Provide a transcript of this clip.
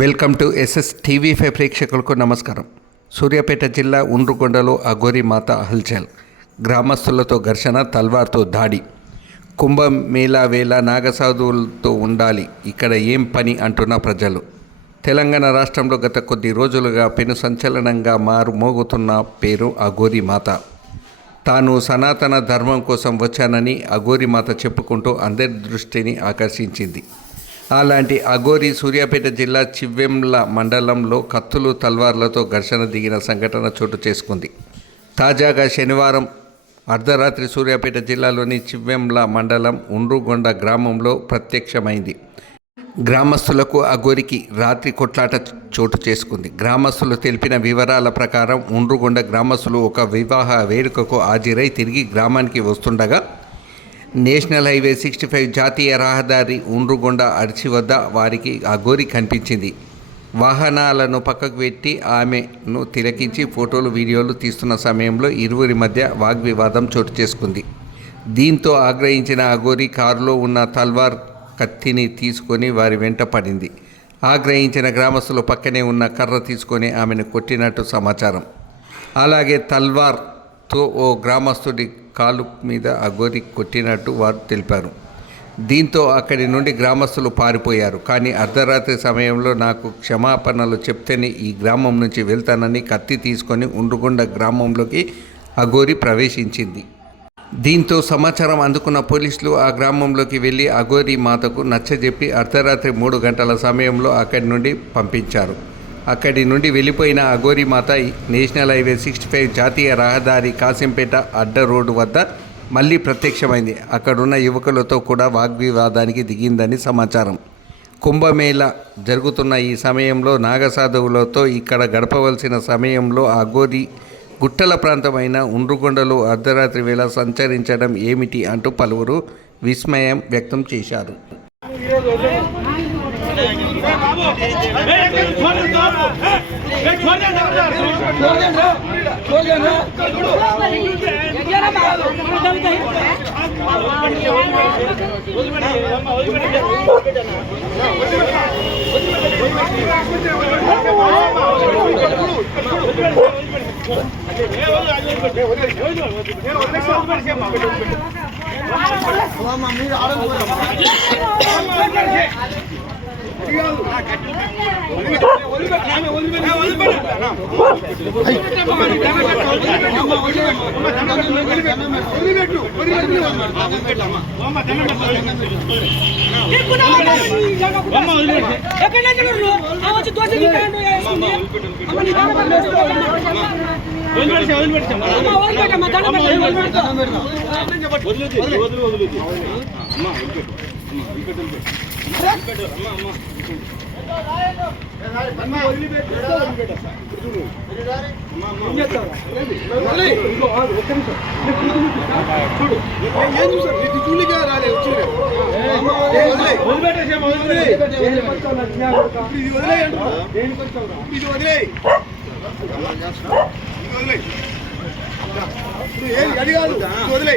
Welcome to SS TV5 ప్రేక్షకులకు నమస్కారం. సూర్యాపేట జిల్లా ఉండ్రుగొండలో అఘోరి మాత హల్చల్, గ్రామస్తులతో ఘర్షణ, తల్వార్తో దాడి. కుంభమేళా వేళ నాగసాధువులతో ఉండాలి, ఇక్కడ ఏం పని అంటున్న ప్రజలు. తెలంగాణ రాష్ట్రంలో గత కొద్ది రోజులుగా పెను సంచలనంగా మోగుతున్న పేరు అఘోరి మాత. తాను సనాతన ధర్మం కోసం వచ్చానని అఘోరి మాత చెప్పుకుంటూ అందరి దృష్టిని ఆకర్షించింది. అలాంటి అఘోరి సూర్యాపేట జిల్లా చివ్వెంల మండలంలో కత్తులు, తల్వార్లతో ఘర్షణ దిగిన సంఘటన చోటు చేసుకుంది. తాజాగా శనివారం అర్ధరాత్రి సూర్యాపేట జిల్లాలోని చివ్వెంల మండలం ఉండ్రుగొండ గ్రామంలో ప్రత్యక్షమైంది. గ్రామస్తులకు అఘోరికి రాత్రి కొట్లాట చోటు చేసుకుంది. గ్రామస్తులు తెలిపిన వివరాల ప్రకారం ఉండ్రుగొండ గ్రామస్తులు ఒక వివాహ వేడుకకు హాజరై తిరిగి గ్రామానికి వస్తుండగా నేషనల్ హైవే 65 జాతీయ రహదారి ఉండ్రుగొండ అర్చి వద్ద వారికి అఘోరి కనిపించింది. వాహనాలను పక్కకు పెట్టి ఆమెను తిలకించి ఫోటోలు, వీడియోలు తీస్తున్న సమయంలో ఇరువురి మధ్య వాగ్వివాదం చోటు చేసుకుంది. దీంతో ఆగ్రహించిన అఘోరి కారులో ఉన్న తల్వార్ కత్తిని తీసుకొని వారి వెంట పడింది. ఆగ్రహించిన గ్రామస్తులు పక్కనే ఉన్న కర్ర తీసుకొని ఆమెను కొట్టినట్టు సమాచారం. అలాగే తల్వార్తో ఓ గ్రామస్తుడి కాలు మీద అఘోరి కొట్టినట్టు వారు తెలిపారు. దీంతో అక్కడి నుండి గ్రామస్తులు పారిపోయారు. కానీ అర్ధరాత్రి సమయంలో నాకు క్షమాపణలు చెప్తేనే ఈ గ్రామం నుంచి వెళ్తానని కత్తి తీసుకొని ఉండ్రుగొండ గ్రామంలోకి అఘోరి ప్రవేశించింది. దీంతో సమాచారం అందుకున్న పోలీసులు ఆ గ్రామంలోకి వెళ్ళి అఘోరి మాతకు నచ్చజెప్పి అర్ధరాత్రి 3 గంటల సమయంలో అక్కడి నుండి పంపించారు. అక్కడి నుండి వెళ్ళిపోయిన అఘోరి మాత నేషనల్ హైవే 65 జాతీయ రహదారి కాసింపేట అడ్డ రోడ్డు వద్ద మళ్ళీ ప్రత్యక్షమైంది. అక్కడున్న యువకులతో కూడా వాగ్వివాదానికి దిగిందని సమాచారం. కుంభమేళా జరుగుతున్న ఈ సమయంలో నాగసాధువులతో ఇక్కడ గడపవలసిన సమయంలో అఘోరి గుట్టల ప్రాంతమైన ఉండ్రుగొండలో అర్ధరాత్రి వేళ సంచరించడం ఏమిటి అంటూ పలువురు విస్మయం వ్యక్తం చేశారు. వదిలే